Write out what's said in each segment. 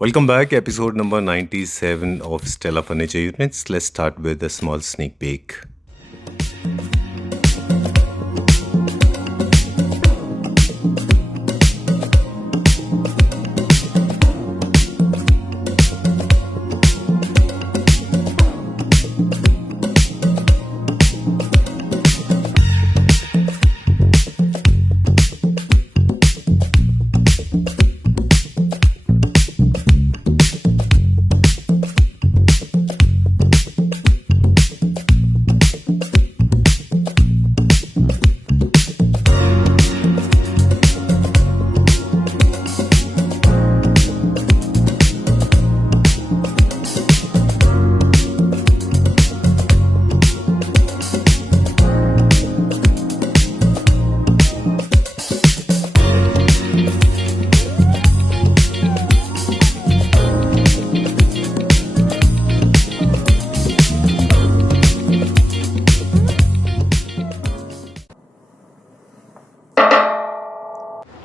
Welcome back, episode number 97 of Stella Furniture Units. Let's start with a small sneak peek.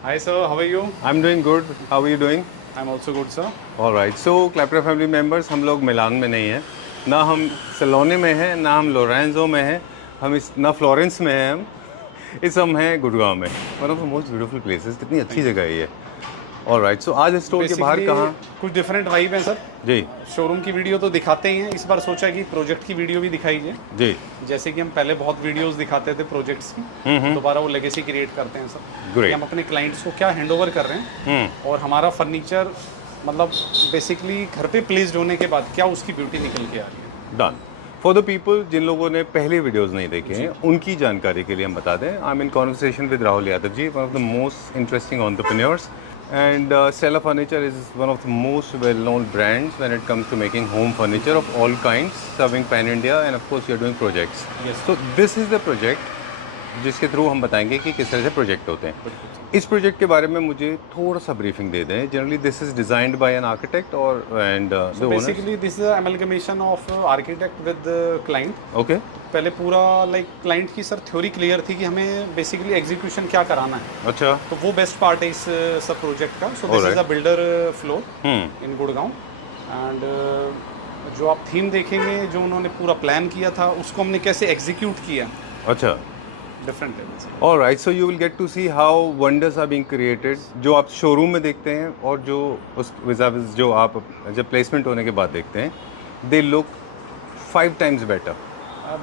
Hi sir, how are you? I'm doing good. How are you doing? I'm also good sir. All right. So, क्लैप्टर family members, हम लोग मिलान में नहीं हैं, ना हम सलोने में हैं, ना हम लोरेंजो में हैं, ना फ्लोरेंस में हैं हम हैं गुड़गांव में। One of the most beautiful places. कितनी अच्छी जगह है ये। All right. सो आज स्टोर के बाहर कहाँ? कुछ डिफरेंट वाइब है सर जी। शोरूम की वीडियो तो दिखाते ही हैं, इस बार सोचा कि प्रोजेक्ट की वीडियो भी दिखाई जाए। जी। जैसे कि हम पहले बहुत वीडियोस दिखाते थे प्रोजेक्ट्स की, दोबारा वो लेगेसी क्रिएट करते हैं सर कि हम अपने क्लाइंट्स को क्या हैंडओवर कर रहे हैं और हमारा फर्नीचर मतलब बेसिकली घर पे प्लेस्ड होने के बाद क्या उसकी ब्यूटी निकल के आ रही है। डन। फॉर द पीपल जिन लोगों ने पहले वीडियोस नहीं देखे हैं, उनकी जानकारी के लिए हम बता दें, I am in conversation with Rahul Yadav ji, one of the most interesting entrepreneurs, and Stella Furniture is one of the most well-known brands when it comes to making home furniture of all kinds, serving pan-India, and of course you are doing projects. Yes. So this is the project जिसके through हम बताएंगे कि किस तरह से project होते हैं। इस प्रोजेक्ट के बारे में मुझे थोड़ा सा ब्रीफिंग दे दें। Generally this is designed by an architect और and basically this is amalgamation of architect with client. Okay. पहले पूरा लाइक क्लाइंट की सर थ्योरी क्लियर थी कि हमें बेसिकली एग्जीक्यूशन क्या कराना है। अच्छा। तो वो बेस्ट पार्ट है इस सब प्रोजेक्ट का। सो this is a builder floor in Gurgaon and जो आप थीम देखेंगे, जो उन्होंने पूरा प्लान किया था उसको हमने कैसे एग्जीक्यूट किया। अच्छा। Different levels. Alright. So you will get to see how wonders are being created, जो आप शोरूम में देखते हैं और जो उस विज़ाविज़ जो आप जब प्लेसमेंट होने के बाद देखते हैं, they look 5 times better.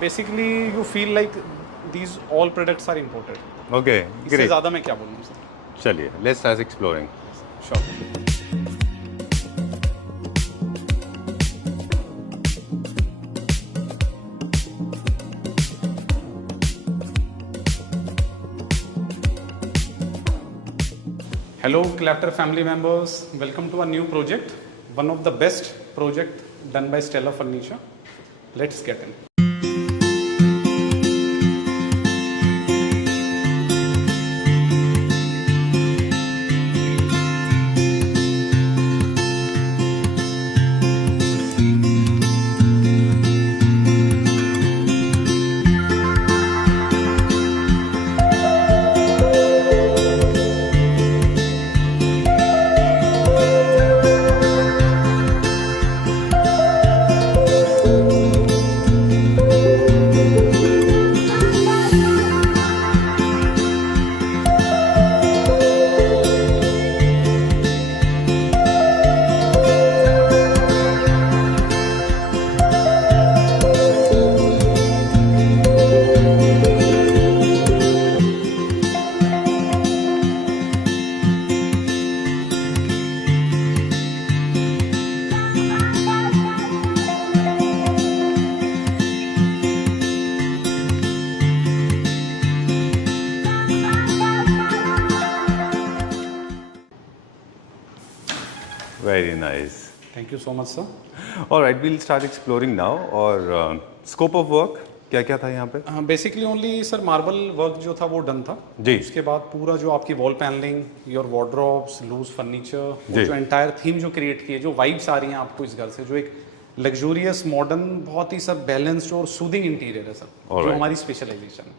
Basically you feel like these all products are imported. Okay, इससे ज़्यादा मैं क्या बोलूँ सर। चलिए, let's start exploring. Sure. Hello Clapter family members, welcome to a new project, one of the best project done by Stella Furniture. Let's get in. Very nice. Thank you so much sir. All right, we'll start exploring now. और scope of work क्या क्या था यहाँ पे? Basically only sir marble work जो था वो done था जी। उसके बाद पूरा जो आपकी wall panelling, your wardrobes, loose furniture, जो एंटायर थीम जो क्रिएट की है, जो वाइब्स आ रही हैं आपको इस घर से, जो एक लग्जूरियस मॉडर्न बहुत ही सर बैलेंस्ड और सूदिंग इंटीरियर है सर, जो हमारी स्पेशलाइजेशन है।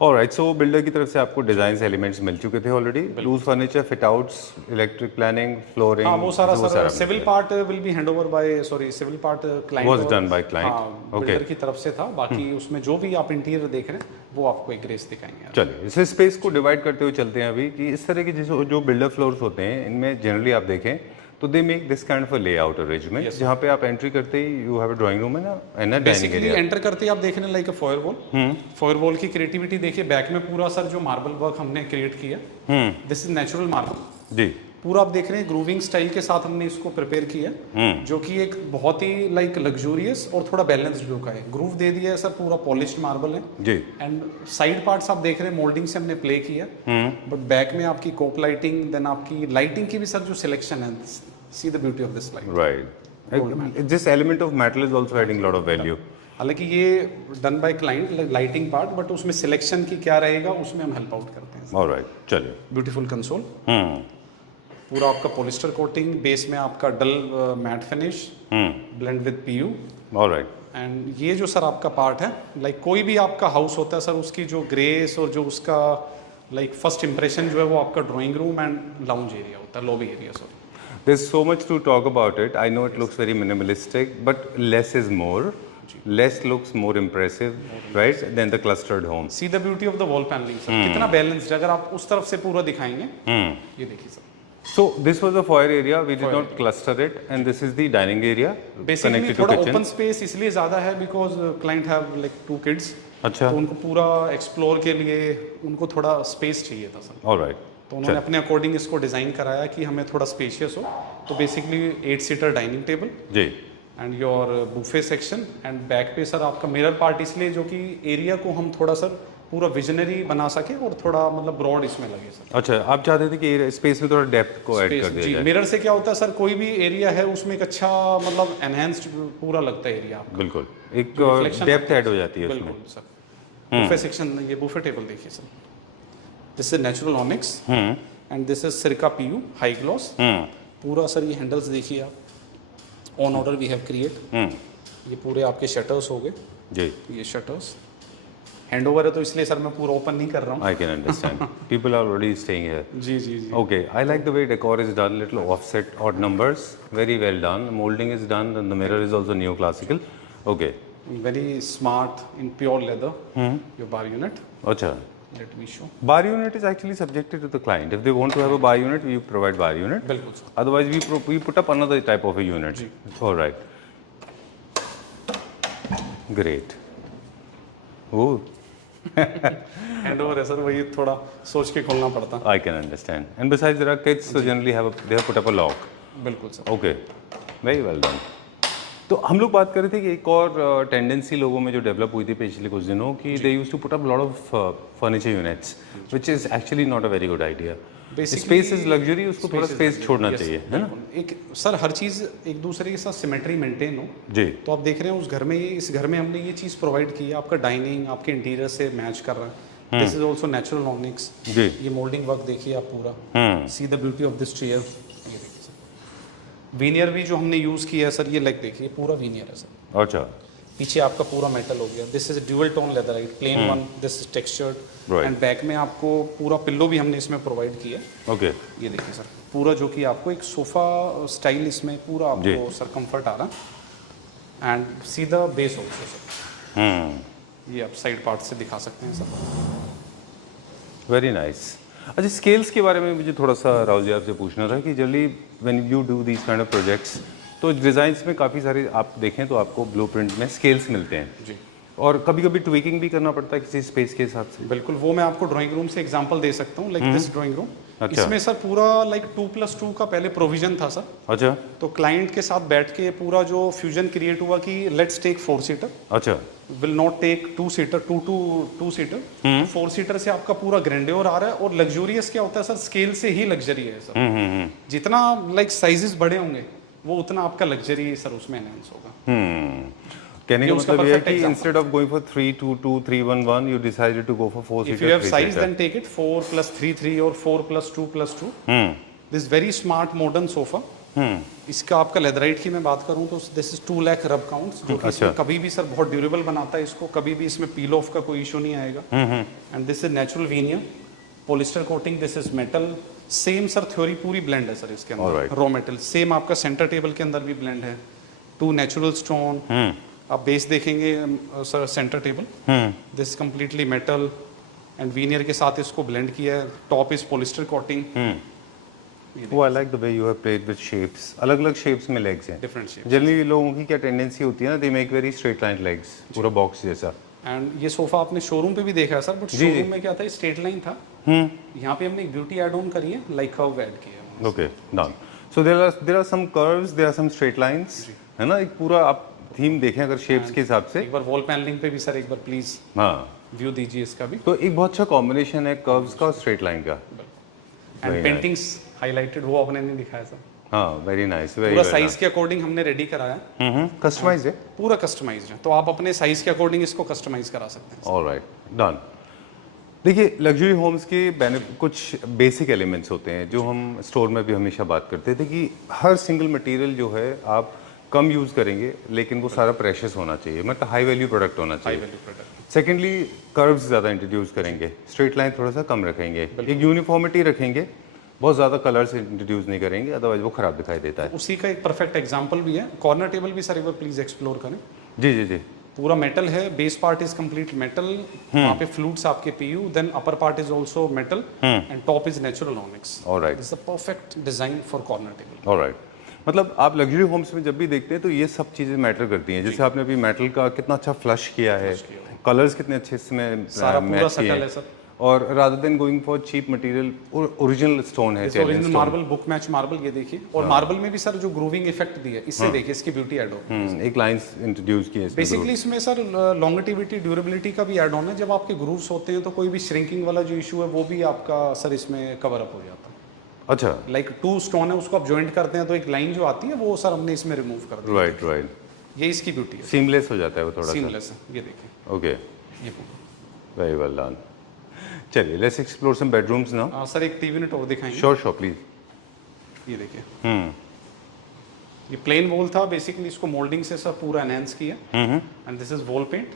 ऑलराइट, सो बिल्डर की तरफ से आपको डिजाइन एलिमेंट्स मिल चुके थे already, loose furniture, fit outs, electric planning, flooring, हाँ वो सारा sir civil part will be hand over by civil part client was done by client. हाँ बिल्डर की तरफ से था। बाकी उसमें जो भी आप इंटीरियर देख रहे हैं वो आपको एक ग्रेस दिखाएंगे। चलिए इस स्पेस को डिवाइड करते हुए चलते हैं अभी कि इस तरह के जो बिल्डर फ्लोर्स होते हैं इनमें जनरली आप देखें तो they make this kind of a layout arrangement जहाँ पे आप एंट्री करते ही you have a drawing room and a dining area. Enter करते ही आप देख रहे हैं लाइक अ फायर वॉल की क्रिएटिविटी देखिए। बैक में पूरा सर जो मार्बल वर्क हमने क्रिएट किया, दिस इज नेचुरल मार्बल जी, पूरा आप देख रहे हैं ग्रूविंग स्टाइल के साथ हमने इसको प्रिपेयर किया, जो कि एक बहुत ही लाइक लग्जूरियस और थोड़ा बैलेंस्ड लुक है। ग्रूव दे दिया है सर, पूरा पॉलिश्ड मार्बल है जी। एंड साइड पार्ट्स आप देख रहे हैं मोल्डिंग से हमने प्ले किया, बट बैक में आपकी कोप लाइटिंग, देन आपकी लाइटिंग की भी सर जो सिलेक्शन है, सी the beauty of this light, right. This element of metal is also adding lot of value. हालांकि ये done by client lighting part, but उसमें सिलेक्शन की क्या रहेगा उसमें हम हेल्प आउट करते हैं। ऑलराइट, चलिए। ब्यूटीफुल कंसोल, पूरा आपका पॉलिस्टर कोटिंग, बेस में आपका dull matte finish blend with PU. Alright, and ये जो सर आपका पार्ट है, लाइक कोई भी आपका हाउस होता है सर, उसकी जो ग्रेस और जो उसका लाइक फर्स्ट इंप्रेशन जो है वो आपका drawing room and lounge area होता है, lobby area sir. There's so much to talk about it. I know it looks very minimalistic, but less is more. Less looks more impressive, right, than the clustered home. See the beauty of the wall paneling sir, कितना balanced. अगर आप उस तरफ से पूरा दिखाएंगे, ये देखिए sir. So this was the foyer area. We did not cluster it, and this is the dining area basically connected to थोड़ा kitchen. ओपन स्पेस इसलिए ज़्यादा है because client have like 2 kids, अच्छा, तो उनको पूरा एक्सप्लोर के लिए उनको थोड़ा स्पेस चाहिए था सर। all right. तो उन्होंने अपने अकॉर्डिंग इसको डिज़ाइन कराया कि हमें थोड़ा स्पेशियस हो। तो बेसिकली 8 सीटर डाइनिंग टेबल जी, and your buffet section and back पे सर आपका मिरर पार्ट, इसलिए जो कि एरिया को हम थोड़ा सर पूरा विजनरी बना सके और थोड़ा मतलब ब्रॉड इसमें लगे सर। अच्छा, आप चाहते थे कि स्पेस में थोड़ा डेप्थ को ऐड कर दिया जी, जाए। मिरर से क्या होता है सर, कोई भी एरिया है उसमें एक अच्छा मतलब एनहेंस्ड पूरा लगता है एरिया आपका। बिल्कुल, एक डेप्थ ऐड हो जाती है उसमें। बिल्कुल सर। बुफे सेक्शन, ये बुफे टेबल देखिए sir, this is natural onyx and this is Sirca PU high gloss. पूरा सर ये हैंडल्स देखिए आप, on order we have create. ये पूरे आपके शटर्स हो गए जी, ये शटर्स हैंड ओवर है तो इसलिए सर मैं पूरा ओपन नहीं कर रहा हूँ। I can understand. People are already staying here. जी जी जी। Okay, I like the way decor is done, little offset, odd numbers, very well done. Molding is done, and the mirror is also neoclassical. Okay. Very smart in pure leather. Your bar unit. अच्छा, Let me show. bar unit is actually subjected to the client. If they want to have a bar unit, we provide bar unit. बिल्कुल sir. Otherwise, we put up another type of a unit. All right. Great. Oh, hand over है sir, वही थोड़ा सोच के खोलना पड़ता। I can understand. And besides, there are kids, so generally they have put up a lock. बिल्कुल sir. Okay. Very well done. तो हम लोग बात कर रहे थे कि एक और टेंडेंसी लोगों में जो डेवलप हुई थी पिछले कुछ दिनों कि they used to put up lot of furniture units, which is actually not a very good idea. Space is luxury, उसको थोड़ा स्पेस छोड़ना चाहिए, है ना। एक सर हर चीज़ एक दूसरे के साथ सिमेट्री मेंटेन हो। जी, तो आप देख रहे हैं उस घर में, इस घर में हमने ये चीज़ प्रोवाइड की है, आपका डाइनिंग आपके इंटीरियर से मैच कर रहा है। This is also natural onyx. जी, ये मोल्डिंग वर्क देखिए आप पूरा, see the beauty of this chair. ये देखिए सर, वीनियर भी जो हमने यूज़ किया है सर, ये लेग देखिए पूरा वीनियर है सर। अच्छा, पीछे आपका पूरा मेटल हो गया। This is dual tone leather, right, plain one, this is textured. And back में आपको पूरा पिल्लो भी हमने इसमें प्रोवाइड किया। ओके, ये देखिए सर, पूरा जो कि आपको एक सोफा स्टाइल इसमें पूरा आपको सर कंफर्ट आ रहा। And see the base also sir, ये आप साइड पार्ट से दिखा सकते हैं सर। Very nice. अच्छा, स्केल्स के बारे में मुझे थोड़ा सा राहुल जी आपसे पूछना था कि generally when you do these kind of projects, तो डिज़ाइंस में काफ़ी सारे आप देखें तो आपको ब्लूप्रिंट में स्केल्स मिलते हैं जी, और कभी कभी ट्विकिंग भी करना पड़ता है किसी स्पेस के हिसाब से। बिल्कुल, वो मैं आपको ड्राइंग रूम से एग्जांपल दे सकता हूँ, लाइक दिस ड्राइंग रूम। अच्छा। इसमें सर पूरा लाइक 2+2 का पहले प्रोविजन था सर। अच्छा, तो क्लाइंट के साथ बैठ के पूरा जो फ्यूजन क्रिएट हुआ कि लेट्स टेक 4 सीटर, अच्छा, will not take 2 seater, 2 seater. 4 seater से आपका पूरा ग्रैंड्योर आ रहा है। और लग्जूरियस क्या होता है सर, स्केल से ही लग्जरी है सर। जितना लाइक साइजेस बड़े होंगे वो उतना आपका लग्जरी सर उसमें एनहांस होगा। कहने का मतलब ये है कि instead of going for 3-2-2, 3-1-1, you decided to go for 4 If seater, you have 3 size, seater. then take it 4+3 3 or 4+2+2. This very smart modern sofa. इसका आपका लेदराइट की मैं बात करूं तो दिस इज 2 लाख रब काउंट्स, जो कि इसमें कभी भी सर बहुत ड्यूरेबल बनाता है इसको, कभी भी इसमें पील ऑफ का कोई इशू नहीं आएगा। And this is natural veneer, polyester coating, this is metal. Same sir theory पूरी ब्लेंड है सर इसके अंदर, रॉ मेटल सेम आपका सेंटर टेबल के अंदर भी ब्लेंड है। 2 नेचुरल स्टोन, आप बेस देखेंगे sir centre table, this completely metal and veneer के साथ इसको ब्लेंड किया है। Top is polyester coating. वो I like the way you have played with shapes, अलग-अलग शेप्स में लेग्स हैं। Different shape. जनरली लोगों की क्या टेंडेंसी होती है ना, they make very straight line legs, पूरा बॉक्स जैसा। एंड ये सोफा आपने शोरूम पे भी देखा है सर, बट शोरूम में क्या था, स्ट्रेट लाइन था। यहाँ पे हमने एक ब्यूटी ऐड ऑन करी है, लाइक कर्व ऐड किया है। Okay, done. So there are some curves, there are some straight lines, है ना? एक पूरा आप थीम देखें अगर शेप्स के हिसाब से। एक बार वॉल पैनलिंग पे भी सर एक बार प्लीज व्यू दीजिए इसका भी। तो एक बहुत अच्छा कॉम्बिनेशन है कर्व्स का और स्ट्रेट लाइन का। एंड पेंटिंग्स हाइलाइटेड, वो आपने नहीं दिखाया सर। हाँ, वेरी नाइस, वेरी पूरा साइज के अकॉर्डिंग हमने रेडी कराया। कस्टमाइज है, पूरा कस्टमाइज्ड है, तो आप अपने साइज के अकॉर्डिंग इसको कस्टमाइज करा सकते हैं। Alright, done. देखिए, लग्जरी होम्स के कुछ बेसिक एलिमेंट्स होते हैं जो हम स्टोर में भी हमेशा बात करते थे कि हर सिंगल मटेरियल जो है आप कम यूज़ करेंगे, लेकिन वो सारा प्रेशियस होना चाहिए, मतलब हाई वैल्यू प्रोडक्ट होना चाहिए। High value product. Secondly, curves ज़्यादा इंट्रोड्यूस करेंगे, स्ट्रेट लाइन थोड़ा सा कम रखेंगे, एक यूनिफॉर्मिटी रखेंगे, बहुत ज़्यादा कलर्स इंट्रोड्यूस नहीं करेंगे, अदरवाइज वो ख़राब दिखाई देता है। उसी का एक परफेक्ट एग्जांपल भी है, कॉर्नर टेबल भी सर एक बार प्लीज एक्सप्लोर करें। जी जी जी। पूरा मेटल है, base part is complete metal, वहाँ पे फ्लूट्स आपके PU, then upper part is also metal and top is natural onyx. Alright, this is the perfect design for corner table. Alright. मतलब आप luxury Holmes में जब भी देखते हैं तो ये सब चीज़ें मैटर करती हैं। जैसे आपने अभी मेटल का कितना अच्छा फ्लश किया है, कलर्स कितने अच्छे इसमें सारा पूरा सटल है सर। और rather than going for cheap material, original stone है, original marble, book match marble, ये देखिए। और मार्बल में भी सर जो ग्रूविंग इफेक्ट दिया है, इससे देखिए इसकी ब्यूटी ऐड हो। एक लाइंस इंट्रोड्यूस की है इसमें। बेसिकली इसमें सर लॉन्गेटिविटी, ड्यूरेबिलिटी का भी ऐड ऑन है। जब आपके ग्रूव्स होते हैं तो कोई भी श्रिंकिंग वाला जो इशू है वो भी आपका सर इसमें कवर अप हो जाता है। अच्छा, लाइक 2 स्टोन है, उसको आप ज्वाइंट करते हैं तो एक लाइन जो आती है वो सर हमने इसमें रिमूव कर दी। राइट राइट, ये इसकी ब्यूटी है, सीमलेस हो जाता है वो थोड़ा सा। सीमलेस है, ये देखिए। ओके, ये वेरी वेल डन। चलिए, let's explore some bedrooms now. Sir एक 3 मिनट और दिखाएंगे। Sure sure, please. ये देखिए, ये प्लेन वॉल था, बेसिकली इसको मोल्डिंग से सर पूरा एनहांस किया। And this is wall paint.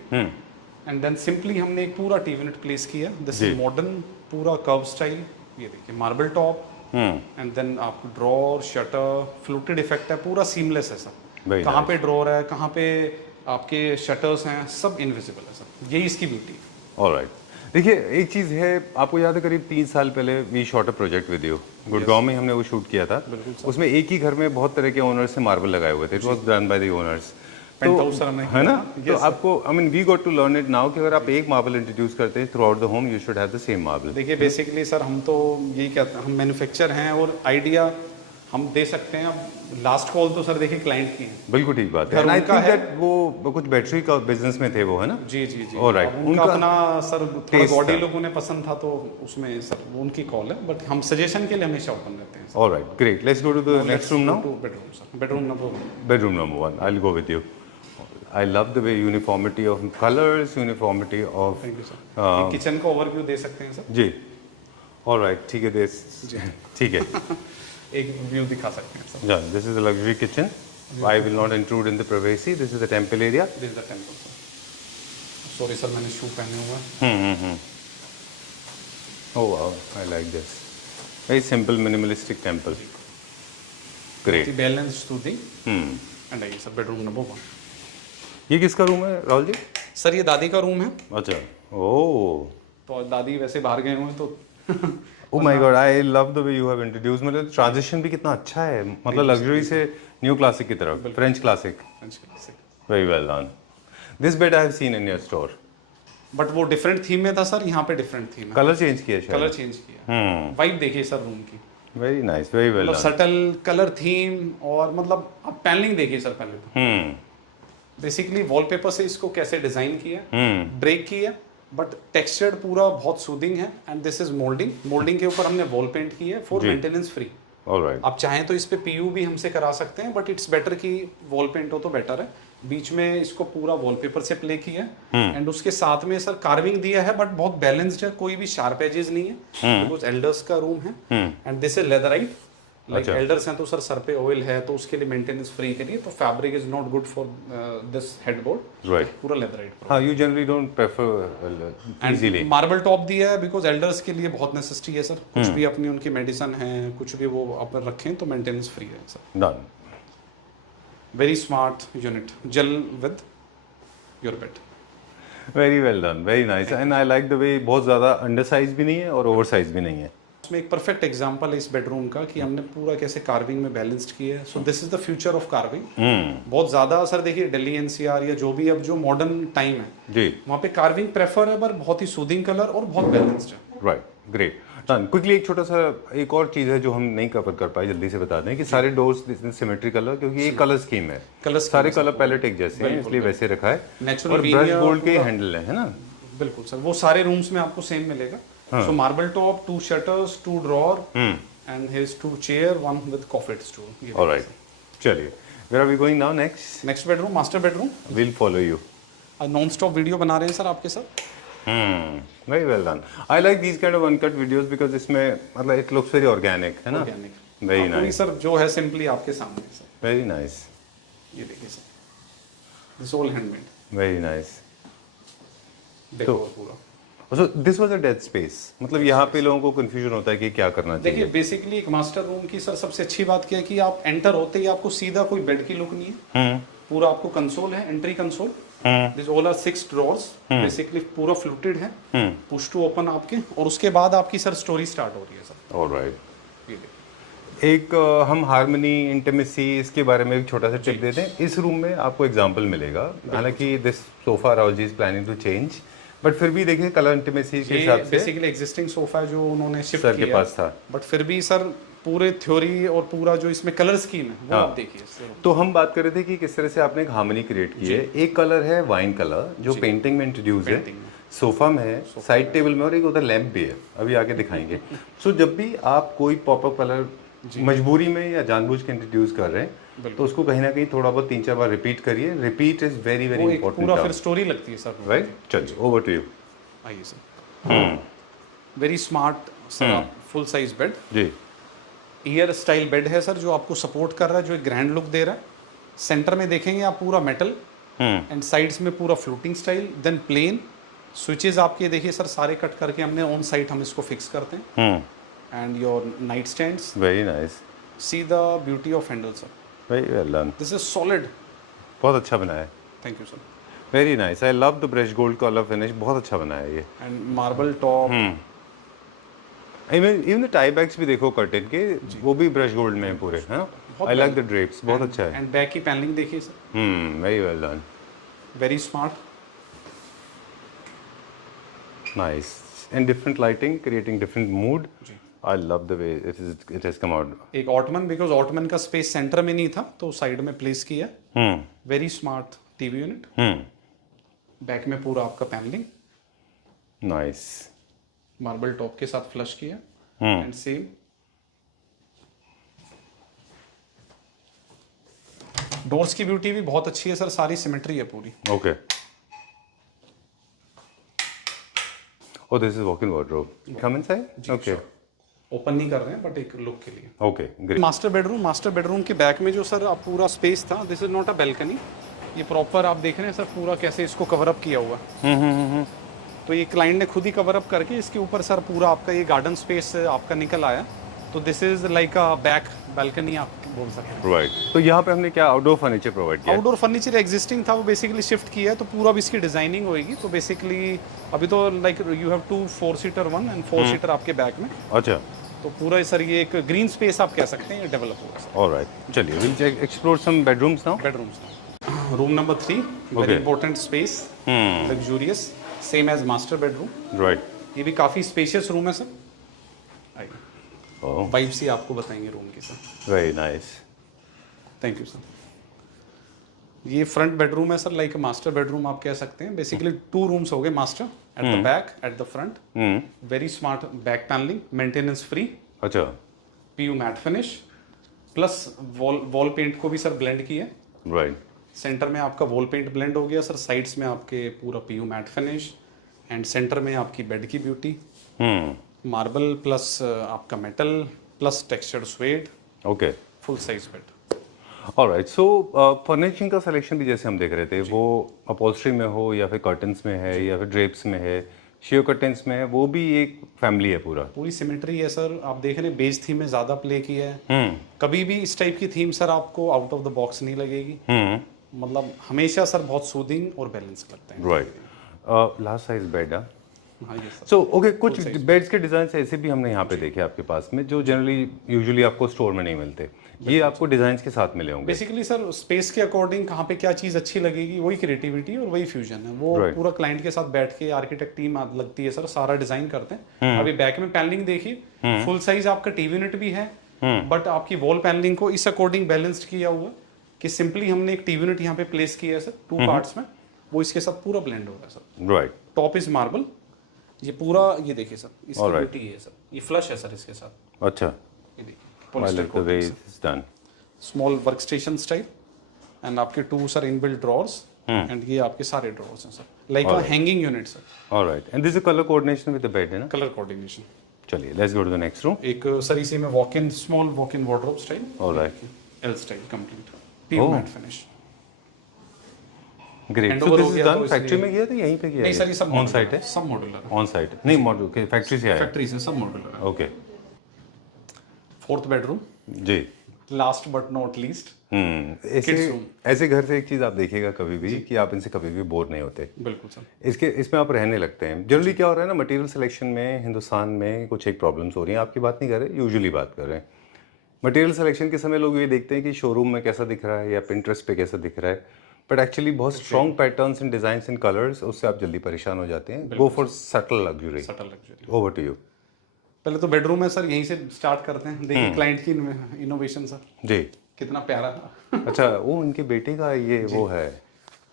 And then simply हमने एक पूरा टी यूनिट प्लेस किया। दिस इज मॉडर्न, पूरा कर्व स्टाइल। ये देखिए, मार्बल टॉप एंड देन आपको ड्रॉर, शटर, फ्लूटेड इफेक्ट है, पूरा सीमलेस है सर। कहाँ पे ड्रॉर है, कहाँ पे आपके शटर्स हैं, सब इनविजिबल है सर। यही इसकी ब्यूटी है। ऑलराइट। देखिए, एक चीज़ है, आपको याद है करीब 3 साल पहले we shot a project with you, Gurgaon में हमने वो शूट किया था। उसमें एक ही घर में बहुत तरह के ओनर्स से मार्बल लगाए हुए थे। It was done by the owners, है ना? तो आपको, I mean, we got to learn it now कि अगर आप एक मार्बल इंट्रोड्यूस करते हैं throughout the home, you should have the same marble. देखिए, बेसिकली सर हम तो यही कहते हैं, हम मैन्युफैक्चर हैं और आइडिया हम दे सकते हैं। अब लास्ट कॉल तो सर देखिए क्लाइंट की है। बिल्कुल ठीक बात है। आई थिंक दैट वो कुछ बैटरी का बिजनेस में थे वो, है ना? जी जी जी। ऑलराइट, उनका अपना सर थोड़ा बॉडी लोगों ने पसंद था तो उसमें सर उनकी कॉल है, बट हम सजेशन के लिए हमेशा ओपन रहते हैं। Alright, great. Let's go to the next room now. Bedroom sir, bedroom number 1। Bedroom number 1, I'll go with you. I love the way uniformity of colors, uniformity of. Thank you sir. Kitchen का overview दे सकते हैं sir? जी, alright, ठीक है, ठीक है। एक view दिखा सकते हैं sir. Yeah, this is a luxury kitchen. I will not intrude in the privacy. This is the temple area. This is the temple sir. Sorry sir, मैंने शू पहने हुए हैं। Oh wow, I like this. Very simple, minimalistic temple. Great. Balance soothing. And आइए sir, bedroom number 1। ये किसका room है Rahul ji? Sir ये दादी का रूम है। अच्छा, ओह, तो दादी वैसे बाहर गए हुए हैं तो oh my God, I love the way you have introduced. मतलब ट्रांजिशन भी कितना अच्छा है, मतलब लग्जरी से न्यू क्लासिक की तरफ, French classic. Very well done. This bed I have seen in your store, but वो डिफरेंट थीम में था सर, यहाँ पे डिफरेंट थीम है। कलर चेंज किया शायद। कलर चेंज किया। वाइब देखिए सर रूम की। वेरी नाइस, वेरी वेल मतलब सटल कलर थीम, और मतलब आप पैनलिंग देखिए सर पहले तो। बेसिकली वॉलपेपर से इसको कैसे डिजाइन किया, ब्रेक किया, बट टेक्सचर्ड पूरा बहुत सूदिंग है। And this is moulding. Moulding के ऊपर हमने वॉल पेंट की है फॉर मेंटेनेंस फ्री। ऑलराइट, आप चाहें तो इस पे पीयू भी हमसे करा सकते हैं, बट इट्स बेटर कि वॉल पेंट हो तो बेटर है। बीच में इसको पूरा वॉलपेपर से प्ले किया है। एंड उसके साथ में सर कार्विंग दिया है, बट बहुत बैलेंस्ड है, कोई भी शार्प एजेस नहीं है, बिकॉज एल्डर्स का रूम है। And this is leatherette. Like elders हैं तो सर सर पे ऑयल है तो उसके लिए मेंटेनेंस फ्री के लिए तो fabric is not good for this headboard, right. पूरा लेदराइट। हाँ, you generally don't prefer easily. Marble top दिया है बिकॉज एल्डर्स के लिए बहुत नेसेसिटी है सर, कुछ भी अपनी उनकी मेडिसिन है कुछ भी वो अपन रखें तो मेंटेनेंस फ्री है sir. Done. Very smart unit, gel with your bed. Very well done, very nice and I like the way बहुत ज़्यादा अंडर साइज भी नहीं है और ओवर साइज भी नहीं है। इसमें एक परफेक्ट एग्जांपल है इस बेडरूम का कि हमने पूरा कैसे कार्विंग में बैलेंस्ड किया है। सो this is the future of carving. बहुत ज़्यादा सर देखिए दिल्ली एनसीआर या जो भी अब जो मॉडर्न टाइम है जी, वहाँ पे कार्विंग प्रेफर है, पर बहुत ही सूदिंग कलर और बहुत बैलेंस्ड है। Right, great. डन। क्विकली एक छोटा सा एक और चीज़ है जो हम नहीं कवर कर पाए, जल्दी से बता दें कि सारे डोर्स सिमेट्री कलर, क्योंकि ये कलर स्कीम है, सारे कलर पैलेट एक जैसे हैं इसलिए वैसे रखा है। नेचुरल और ब्रश गोल्ड के हैंडल है ना? बिल्कुल सर, वो सारे रूम्स में आपको सेम मिलेगा। So marble top, 2 shutters, 2 drawer and his 2 chair, 1 with coffee stool. Alright, चलिए where are we going now? Next bedroom, master bedroom. Will follow you. Non stop video बना रहे हैं सर आपके साथ। Very well done. I like these kind of uncut videos because इसमें मतलब it looks very organic, है ना? Very nice sir, जो है सिंपली आपके सामने सर। Very nice. ये देखिए sir, this all handmade. Very nice. देखो पूरा। So this was a dead space, मतलब यहाँ पे लोगों को कंफ्यूजन होता है कि क्या करना चाहिए। देखिए बेसिकली एक मास्टर रूम की सर सबसे अच्छी बात क्या है कि आप एंटर होते ही आपको सीधा कोई बेड की लुक नहीं है। पूरा आपको कंसोल है, entry console. This all are 6 drawers, basically पूरा फ्लूटेड है, पुश टू ओपन आपके। और उसके बाद आपकी सर स्टोरी स्टार्ट हो रही है सर। ऑलराइट। एक हम हार्मनी, इंटीमेसी, इसके बारे में एक छोटा सा टिप देते हैं। इस रूम में आपको एग्जांपल मिलेगा, हालांकि this sofa Rahul ji is planning to change, but फिर भी देखिए कलर इंटीमेसी के हिसाब से बेसिकली एग्जिस्टिंग सोफा जो उन्होंने शिफ्ट सर किया के पास था, बट फिर भी सर पूरे थ्योरी और पूरा जो इसमें कलर स्कीम है वो आप देखिए सर। तो हम बात कर रहे थे कि किस तरह से आपने एक हार्मनी क्रिएट की है। एक कलर है वाइन कलर जो पेंटिंग में इंट्रोड्यूस है, सोफा में है, साइड टेबल में, और एक उधर लैंप भी है, अभी आगे दिखाएंगे। सो जब भी आप कोई पॉपअप कलर मजबूरी में या जानबूझ के इंट्रोड्यूस कर रहे हैं तो उसको कहीं ना कहीं थोड़ा बहुत 3-4 बार रिपीट करिए। Repeat is very very important. पूरा फिर स्टोरी लगती है सर, राइट? चलिए ओवर टू यू। आइए sir. Very smart sir, full size bed जी। ईयर स्टाइल बेड है सर जो आपको सपोर्ट कर रहा है, जो एक ग्रैंड लुक दे रहा है। सेंटर में देखेंगे आप पूरा मेटल एंड साइड्स में पूरा floating style, then plain switches आपके देखिए सर सारे कट करके हमने ऑन साइट हम इसको फिक्स करते हैं। And your night stands, very nice. C the beauty of Henle sir, very well done. This is solid. बहुत अच्छा बनाया है। Thank you sir. Very nice. I love the brush gold colour finish, बहुत अच्छा बनाया है ये। And marble top, even the tie bags भी देखो कर्टेन के, वो भी ब्रश गोल्ड में है पूरे, है ना? आई लाइक द ड्रेप्स, बहुत अच्छा है। एंड बैक की पैनलिंग देखिए sir, very well done, very smart, nice. And different lighting creating different mood. I love the way it has come out. एक ऑटमन, बिकॉज ऑटमन का स्पेस सेंटर में नहीं था तो साइड में प्लेस किया। Very smart TV unit. Back में पूरा आपका पैनलिंग, नाइस। मार्बल टॉप के साथ फ्लश किया एंड सेम। डोर्स की ब्यूटी भी बहुत अच्छी है सर, सारी सिमेट्री है पूरी। Okay. Oh, this is walk-in wardrobe. Come inside. Okay. Open नहीं कर रहे हैं बट एक लुक के लिए। Okay, great. मास्टर बेडरूम के बैक में जो सर आप पूरा स्पेस था, this is not a balcony, ये प्रॉपर आप देख रहे हैं सर पूरा कैसे इसको कवर अप किया हुआ। तो ये क्लाइंट ने खुद ही कवर अप करके इसके ऊपर सर पूरा आपका ये गार्डन स्पेस आपका निकल आया। तो this is like a back balcony आप बोल सकते हैं। राइट। तो यहाँ पे हमने क्या आउटडोर फर्नीचर प्रोवाइड किया? आउटडोर फर्नीचर एग्जिस्टिंग था वो बेसिकली शिफ्ट किया है, तो पूरा भी इसकी डिजाइनिंग होएगी। तो बेसिकली अभी तो लाइक यू हैव 2 4-सीटर 1 एंड 4-सीटर आपके बैक में। अच्छा। तो पूरा सर ये एक ग्रीन स्पेस आप कह सकते हैं, ये डेवलप होगा। ऑलराइट, चलिए will explore some bedrooms now. Bedrooms, room number 3, very important space, luxurious, same as master bedroom. Right. ये भी काफी स्पेशियस रूम है सर। आइए, ओह, वाइब से आपको बताएंगे रूम की sir. Very nice. Thank you sir. ये फ्रंट बेडरूम है सर, लाइक मास्टर बेडरूम आप कह सकते हैं। बेसिकली 2 रूम्स हो गए, master at the back, at the front. Very smart back panelling, maintenance free. अच्छा। PU matte finish plus wall paint को भी सर ब्लेंड किया। राइट। सेंटर में आपका वॉल पेंट ब्लेंड हो गया सर, साइड्स में आपके पूरा PU matte finish and centre में आपकी बेड की ब्यूटी। मार्बल प्लस आपका metal plus textured suede okay, full size bed. Alright. So furnishing का सिलेक्शन भी जैसे हम देख रहे थे, वो अपॉल्स्ट्री में हो या फिर कर्टन्स में है या फिर ड्रेप्स में है, शेयर कर्टन्स में है, वो भी एक फैमिली है पूरा। पूरी सिमेट्री है सर। आप देख रहे हैं बेज थीम में ज़्यादा प्ले किया है। कभी भी इस टाइप की थीम सर आपको आउट ऑफ द बॉक्स नहीं लगेगी। मतलब हमेशा सर बहुत सूदिंग और बैलेंस लगते हैं। राइट। लार्ज साइज बेड है। हाँ ये सर। सो ओके, कुछ बेड्स के डिजाइन ऐसे भी हमने यहाँ पे देखे आपके पास में, जो जनरली यूजुअली आपको स्टोर में नहीं मिलते, ये आपको डिजाइन के साथ मिले होंगे। बेसिकली सर स्पेस के अकॉर्डिंग कहाँ पे क्या चीज़ अच्छी लगेगी, वही क्रिएटिविटी और वही फ्यूजन है। वो पूरा क्लाइंट के साथ बैठ के आर्किटेक्ट टीम लगती है सर, सारा डिजाइन करते हैं। अभी बैक में पैनलिंग देखिए, फुल साइज आपका टीवी यूनिट भी है, बट आपकी वॉल पैनलिंग को इस अकॉर्डिंग बैलेंस्ड किया हुआ कि सिंपली हमने एक टीवी यूनिट यहाँ पे प्लेस किया है सर 2 पार्ट्स में, वो इसके साथ पूरा ब्लेंड हो रहा है sir. Right. Top is marble, ये पूरा ये देखिए सर, इसकी ब्यूटी है सर, ये फ्लश है सर इसके साथ। अच्छा, ये देखिए I polyester like the way it's done. Small work station style and आपके 2 सर इनबिल्ट ड्रॉर्स एंड ये आपके सारे ड्रॉर्स हैं sir, like a hanging unit sir. Alright, and this is colour coordination with the bed है ना? Colour coordination. चलिए let's go to the next room. एक sir इसी में walk in, small walk in wardrobe style. Alright, L style complete, PU matte finish. Great. So this is done factory में किया था, यहीं पे किया? नहीं सर, ये सब ऑन साइट है। सब मॉड्यूलर है। ऑन साइट नहीं, मॉड्यूलर फैक्ट्री से आया? फैक्ट्री से सब मॉड्यूलर है। ओके। 4th बेडरूम, जी। लास्ट बट नॉट लीस्ट ऐसे घर से एक चीज आप देखिएगा कभी भी कि आप इनसे कभी भी बोर नहीं होते। बिल्कुल सर। इसमें आप रहने लगते हैं। जनरली क्या हो रहा है ना, मटेरियल सिलेक्शन में हिंदुस्तान में कुछ एक प्रॉब्लम्स हो रही हैं। आपकी बात नहीं कर रहे, यूजुअली बात कर रहे हैं। मटेरियल सिलेक्शन के समय लोग ये देखते हैं कि शोरूम में कैसा दिख रहा है या पिंटरेस्ट पे कैसा दिख रहा है, बट एक्चुअली बहुत strong patterns in design in colours, उससे आप जल्दी परेशान हो जाते हैं। Go for subtle luxury. Subtle luxury. Over to you. पहले तो बेडरूम है सर, यहीं से स्टार्ट करते हैं। देखिए क्लाइंट की इनोवेशन सर, जी कितना प्यारा था। अच्छा, वो इनके बेटे का ये वो है।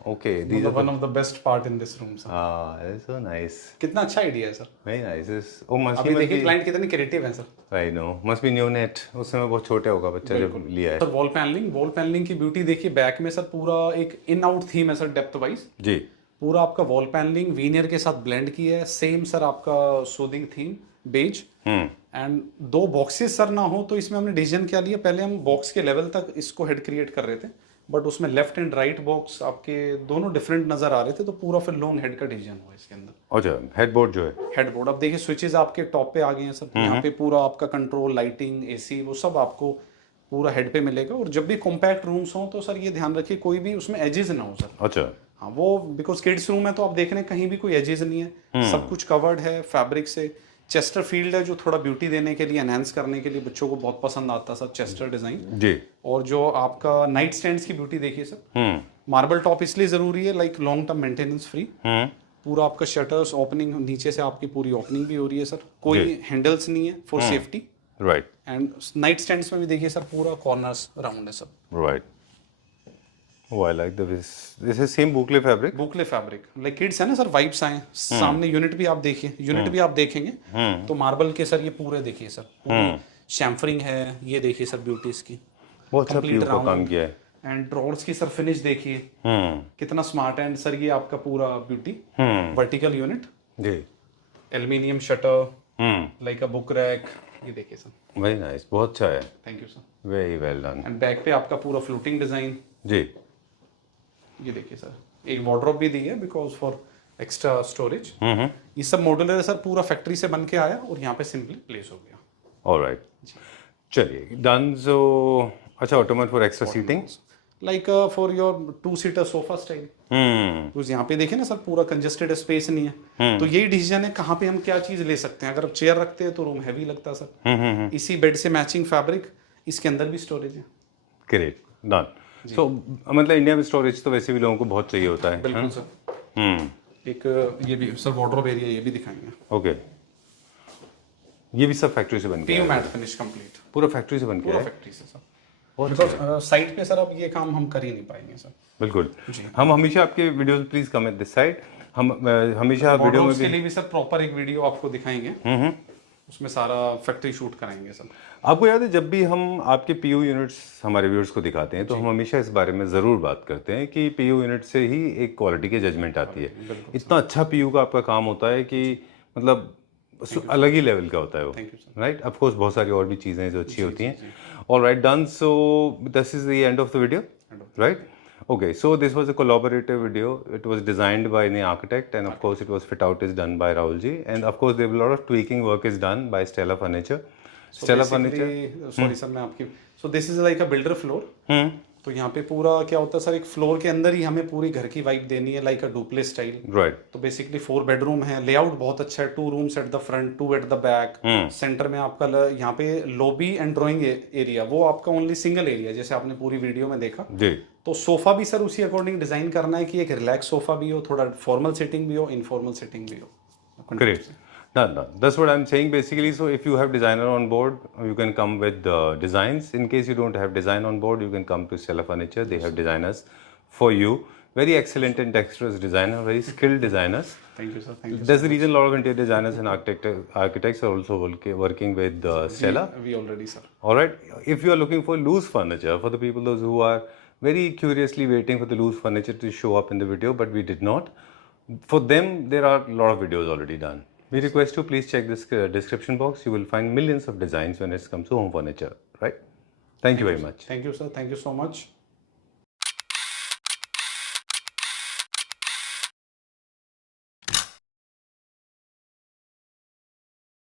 Okay, these are one of the best part in this room sir. हां, सो नाइस। कितना अच्छा आइडिया है sir. Very nice. Oh must अभी देखिए क्लाइंट कितने क्रिएटिव हैं sir. I know, must be new net. उस समय बहुत छोटे होगा बच्चा जब लिया है। सर वॉल पैनलिंग की ब्यूटी देखिए, बैक में सर पूरा एक इन आउट थीम है सर, डेप्थ वाइज। जी। पूरा आपका वॉल पैनलिंग वीनियर के साथ ब्लेंड किया है। सेम सर आपका soothing theme beige and 2 boxes sir ना हो तो इसमें हमने डिसीजन क्या लिया, पहले हम बॉक्स के लेवल तक इसको हेड क्रिएट कर रहे थे, बट उसमें लेफ्ट एंड राइट बॉक्स आपके दोनों डिफरेंट नजर आ रहे थे, तो पूरा फिर लॉन्ग हेड का डिसीजन हुआ इसके अंदर। अच्छा, हेडबोर्ड जो है, हेडबोर्ड अब देखिए स्विचेस आपके टॉप पे आ गए हैं सर। यहाँ पे पूरा आपका कंट्रोल, लाइटिंग, एसी, वो सब आपको पूरा हेड पे मिलेगा। और जब भी कॉम्पैक्ट रूम्स हो तो सर ये ध्यान रखिए कोई भी उसमें एजेस ना हो सर। अच्छा। हाँ, वो बिकॉज किड्स रूम है तो आप देख रहे हैं कहीं भी कोई एजेस नहीं है, सब कुछ कवर्ड है फैब्रिक से। चेस्टर फील्ड है जो थोड़ा ब्यूटी देने के लिए, एनहांस करने के लिए बच्चों को बहुत पसंद आता है सर, चेस्टर डिजाइन जी। और जो आपका नाइट स्टैंड्स की ब्यूटी देखिए सर, मार्बल टॉप इसलिए जरूरी है, like long term maintenance free. पूरा आपका शटर्स ओपनिंग, नीचे से आपकी पूरी ओपनिंग भी हो रही है सर, कोई हैंडल्स नहीं है for safety. Right. And night stands में भी देखिए सर पूरा कॉर्नर्स राउंड है सब। Right. Oh, I like this. This is same boucle fabric. Boucle fabric, like kids है ना सर, वाइब्स आए। सामने यूनिट भी आप देखिए, यूनिट भी आप देखेंगे तो मार्बल के सर ये पूरे देखिए सर, शैम्फरिंग है, ये देखिए सर ब्यूटी इसकी बहुत अच्छा पीयू का काम किया है। एंड ड्रॉर्स की सर फिनिश देखिए कितना स्मार्ट है। एंड सर ये आपका पूरा ब्यूटी वर्टिकल यूनिट जी, aluminium shutter like a book rack, ये देखिए सर। वेरी नाइस, बहुत अच्छा है। Thank you sir. Very well done. And back पे आपका पूरा फ्लोटिंग डिजाइन जी। ये देखिए सर, एक वार्डरोब भी दी है बिकॉज फॉर एक्स्ट्रा स्टोरेज। ये सब मॉड्यूलर है सर, पूरा फैक्ट्री से बन के आया और यहाँ पे सिंपली प्लेस हो गया। ऑलराइट, चलिए डन। सो अच्छा, automate for extra seating, like for your 2 seater sofa style. तो यहाँ पे देखिए ना सर, पूरा कंजेस्टेड स्पेस नहीं है, तो यही डिसीजन है कहाँ पे हम क्या चीज ले सकते हैं। अगर आप चेयर रखते हैं तो रूम हैवी लगता है सर। इसी बेड से मैचिंग फैब्रिक, इसके अंदर भी स्टोरेज है। Great, done. सो मतलब इंडिया में स्टोरेज तो वैसे भी लोगों को बहुत चाहिए होता है। बिल्कुल सर। एक ये भी सर वार्डरोब एरिया, ये भी दिखाएंगे। ओके, ये भी सब फैक्ट्री से बन के पीयू मैट फिनिश कंप्लीट, पूरा फैक्ट्री से बन के पूरा फैक्ट्री से सर। बिकॉज साइट पे सर अब ये काम हम कर ही नहीं पाएंगे सर। बिल्कुल। हम हमेशा आपके videos, please come at this side, हम हमेशा वीडियो में के लिए भी सर प्रॉपर एक वीडियो आपको दिखाएंगे, उसमें सारा फैक्ट्री शूट कराएंगे सर। आपको याद है जब भी हम आपके पीयू यूनिट्स हमारे व्यूअर्स को दिखाते हैं तो हम हमेशा इस बारे में ज़रूर बात करते हैं कि पीयू यूनिट से ही एक क्वालिटी की जजमेंट आती है। इतना अच्छा पीयू का आपका काम होता है कि मतलब अलग ही लेवल का होता है वो, राइट। ऑफ कोर्स बहुत सारी और भी चीज़ें हैं जो अच्छी होती हैं। All right, done. So this is the end of the video, right? Okay, so this was a collaborative video. It was designed by the architect, and of course, it was fit out is done by Rahul ji, and of course, there was a lot of tweaking work is done by Stella Furniture. Stella Furniture. Sorry sir मैं आपकी सो this is like a builder floor तो यहाँ पे पूरा क्या होता है sir एक फ्लोर के अंदर ही हमें पूरी घर की वाइब देनी है लाइक अ डुप्लेक्स स्टाइल Right. तो बेसिकली 4 बेडरूम है लेआउट बहुत अच्छा है 2 rooms eight the front 2 eight the back centre में आपका यहाँ पे लॉबी एंड ड्राइंग एरिया वो आपका ओनली सिंगल एरिया जैसे आपने पूरी वीडियो में देखा जी. तो सोफा भी सर उसी अकॉर्डिंग डिजाइन करना है कि एक रिलैक्स सोफा भी हो थोड़ा फॉर्मल सिटिंग भी हो इनफॉर्मल सिटिंग भी हो Great. Done, done. That's what I'm saying basically. So if you have designer on board, you can come with designs. In case you don't have design on board, you can come to Stella Furniture. They have designers for you. Very excellent and dexterous designer, very skilled designers. Thank you sir thank you That's the reason a lot of interior designers and architects are also working with Stella. We already sir All right. If you are looking for loose furniture, for the people those who are very curiously waiting for the loose furniture to show up in the video, but we did not. For them, there are a lot of videos already done. We request you please check this description box. You will find millions of designs when it comes to home furniture. Right? Thank you very much. Thank you sir thank you so much